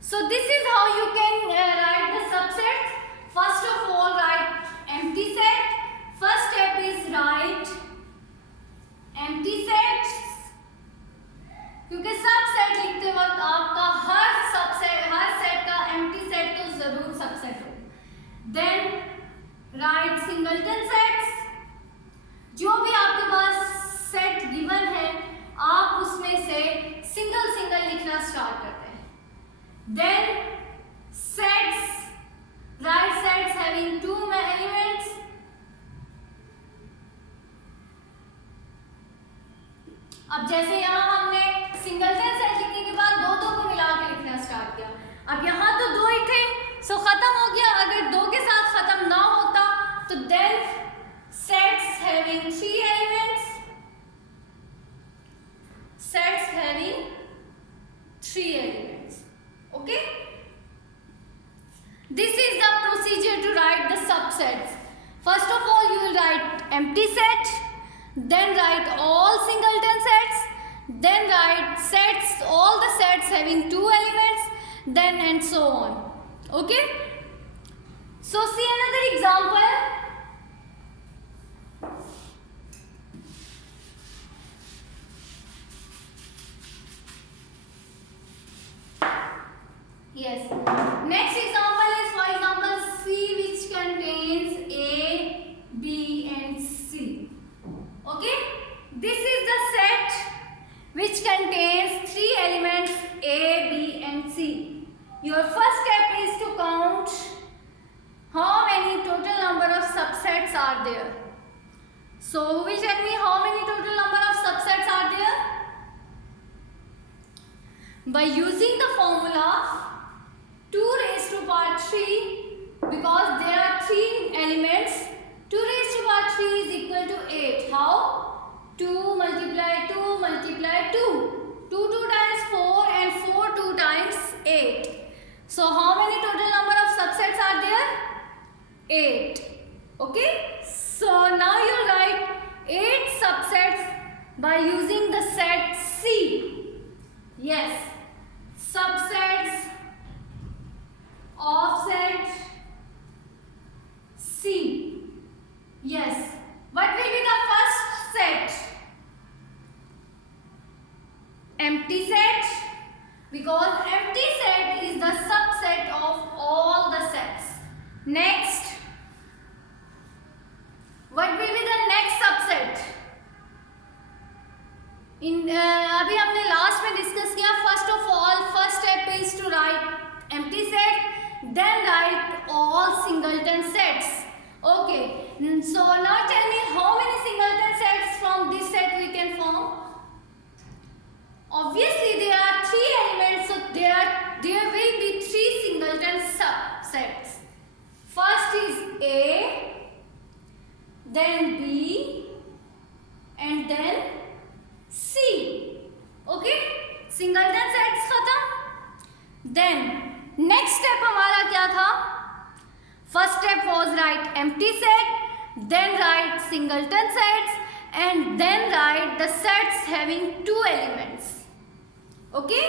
So this is how you can write the subsets. First of all, write empty set. First step is write empty sets, क्योंकि subset लिखते वक्त आपका हर set का empty set तो जरूर subset हो। Then right singleton sets, जो भी आपके पास सेट गिवन है आप उसमें से सिंगल सिंगल लिखना स्टार्ट करते हैं। Then sets, write sets having 2 elements. अब जैसे यहाँ हमने सिंगलटन सेट लिखने के बाद दो को मिला के लिखना स्टार्ट किया। अब यहाँ तो 2 ही थे, सो खत्म हो गया। अगर 2 के साथ खत्म ना होता तो then sets having 3 elements, sets having 3 elements. Okay, this is the procedure to write the subsets. First of all you will write empty set, then write all singleton sets, then write sets, all the sets having 2 elements, then and so on. Okay, so see another example. Yes, next example is, for example, C, which contains A, B and C. Okay, this is the set which contains 3 elements A, B and C. Your first step is to count how many total number of subsets are there. So who will tell me how many total number of subsets are there? By using the formula 2 raised to power 3, because there are 3 elements, 2 raised to power 3 is equal to 8. How? 2 multiply 2 multiply 2. 2 2 times 4 and 4 2 times 8. So how many total number of subsets are there? 8. Okay. So now you write 8 subsets by using the set C. Yes. Subsets of set C. Yes. What will be the first set? Empty set, because empty set is the subset of all the sets. Next, what will be the next subset? अभी हमने last में discuss किया। First of all first step is to write empty set, then write all singleton sets. Okay, so now tell me how many singleton sets from this set we can form? Obviously there are 3 elements, so there will be 3 singleton subsets. First is A, then B and then C. Okay, singleton sets खत्म. Then next step हमारा क्या था? First step was write empty set, then write singleton sets and then write the sets having 2 elements. Okay?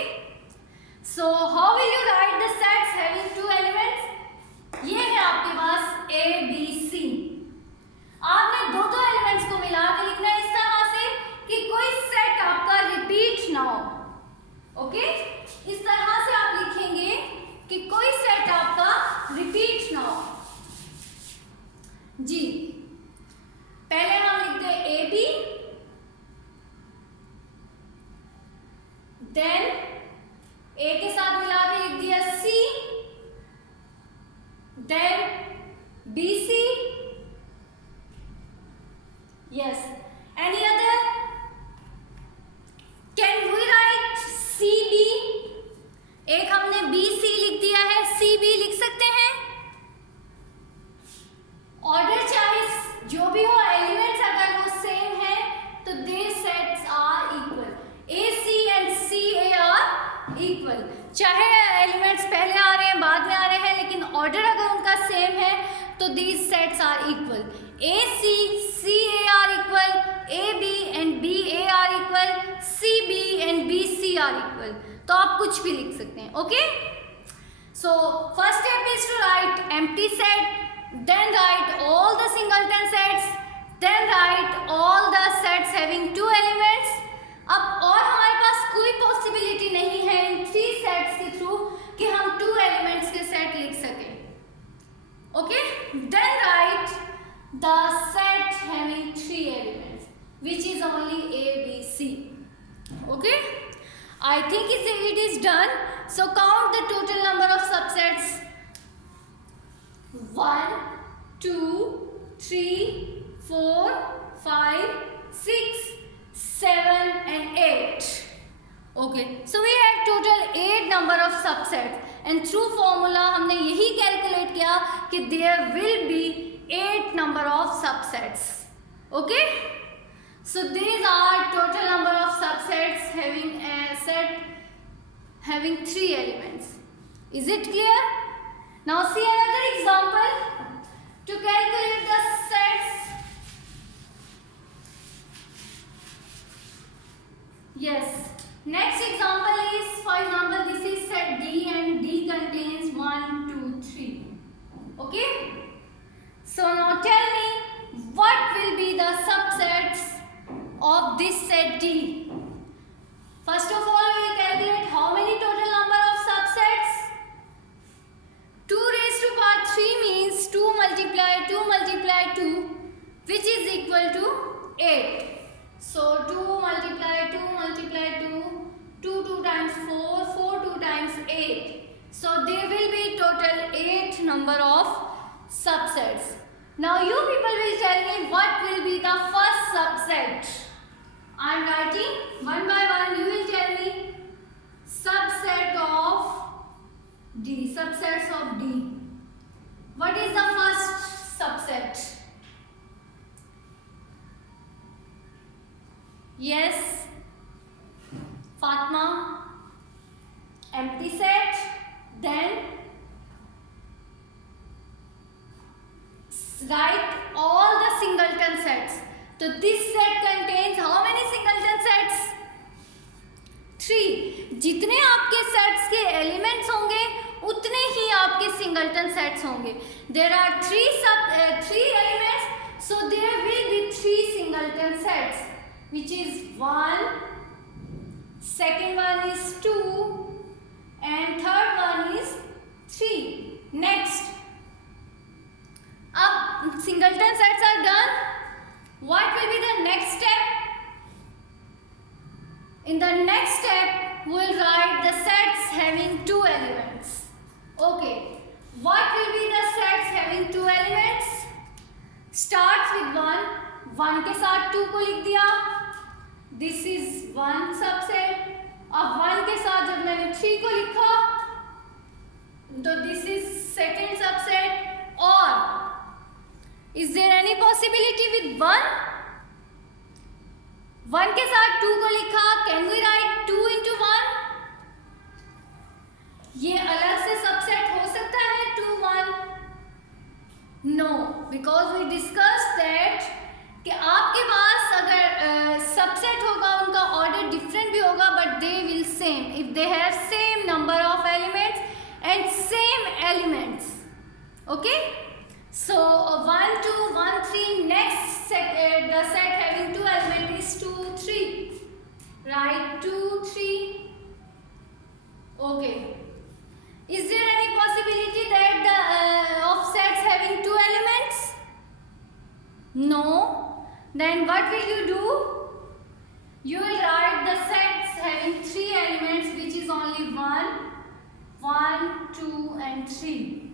So how will you write the sets having 2 elements? ये है आपके पास A, B, C. आपने दो elements को मिला के लिखना है इस तरह से कि कोई सेट आपका रिपीट ना हो. ओके, इस तरह से आप लिखेंगे कि कोई सेट आपका रिपीट ना हो. जी, पहले हम लिखते हैं ए बी, देन ए के साथ मिला के लिख दिया C, then B C. Yes, any other? Can we write C B? एक हमने बी सी लिख दिया है, सी बी लिख सकते हैं. ऑर्डर चाहे जो भी हो, एलिमेंट्स अगर वो सेम है तो they sets are equal. A C and C A are equal. चाहे एलिमेंट्स पहले आ रहे हैं बाद में आ रहे हैं, लेकिन ऑर्डर अगर उनका सेम है तो these sets are equal. A C C A are equal, A B and B A are equal, C B and B C are equal. तो आप कुछ भी लिख सकते हैं. Okay, So first step is to write empty set, then write all the singleton sets, then write all the sets having two elements. अब और हमारे पास कोई पॉसिबिलिटी नहीं है इन थ्री सेट्स के थ्रू कि हम टू एलिमेंट्स के सेट लिख सकें. Okay, then write the set having three elements which is only A, B, C. Okay, I think it is done. So count the total number of subsets. 1, 2, 3, 4, 5, 6, 7 and 8. Okay, so we have total 8 number of subsets and through formula हमने यही calculate किया कि there will be 8 number of subsets. Okay, so these are total number of subsets having a set having 3 elements. Is it clear? Now see another example to calculate the sets. Yes, next example is, for example, this is set D and D contains 1, 2, 3. Okay, so now tell me what will be the subsets of this set D. First of all, we will calculate how many total number of subsets. 2 raised to power 3 means 2 multiply 2 multiply 2, which is equal to 8. So 2 multiply 2 multiply 2, 2 times 4, 4 2 times 8. So there will be total 8 number of subsets. Now you people will tell me what will be the first subset. I am writing one by one. You will tell me subset of D. Subsets of D. What is the first subset? Yes, Fatma. Empty set. Then write all the singleton sets. So this set contains how many singleton sets? 3. जितने आपके sets के elements होंगे उतने ही आपके singleton sets होंगे. There are 3 elements, so there will be 3 singleton sets, which is 1, second one is 2, and third one is 3. Next, अब singleton sets are done. What will be the next step? In the next step, we will write the sets having 2 elements. Okay, what will be the sets having 2 elements? Starts with 1. 1 के साथ 2 को लिख दिया. This is one subset. अब 1 के साथ जब मैंने 3 को लिखा, तो this is second subset. Or is there any possibility with 1? 1 के साथ 2 को लिखा. Can we write 2 into 1? ये अलग से सबसेट हो सकता है 2, 1? No, because we discussed that कि आपके पास अगर सबसेट होगा उनका ऑर्डर डिफरेंट भी होगा, but they will same if they have same number of elements and same elements. Okay? So 1, 2, 1, 3. Next set, the set having 2 elements is 2, 3. Write 2, 3. Okay. Is there any possibility that the of sets having 2 elements? No. Then what will you do? You will write the sets having 3 elements, which is only 1, 2, and 3.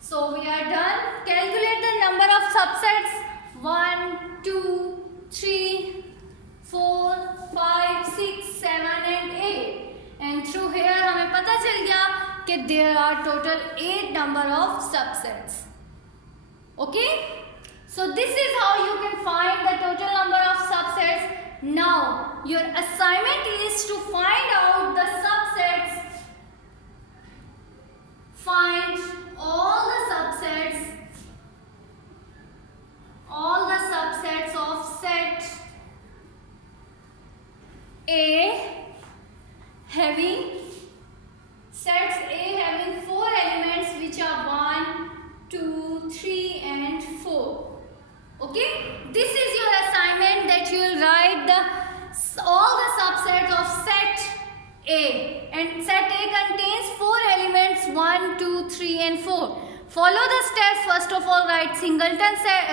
So we are done. Calculate the number of subsets. 1, 2, 3, 4, 5, 6, 7 and 8. And through here हमें पता चल गया कि there are total 8 number of subsets. Okay? So this is how you can find the total number of subsets. Now your assignment is to find out the subsets. Find all the subsets of set A having 4 A, and set A contains 4 elements 1, 2, 3 and 4. Follow the steps. First of all, write singleton set,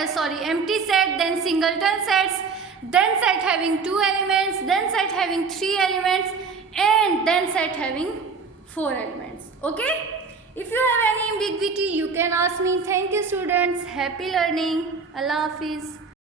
empty set, then singleton sets, then set having 2 elements, then set having 3 elements, and then set having 4 elements. Okay? If you have any ambiguity, you can ask me. Thank you, students. Happy learning. Allah Hafiz.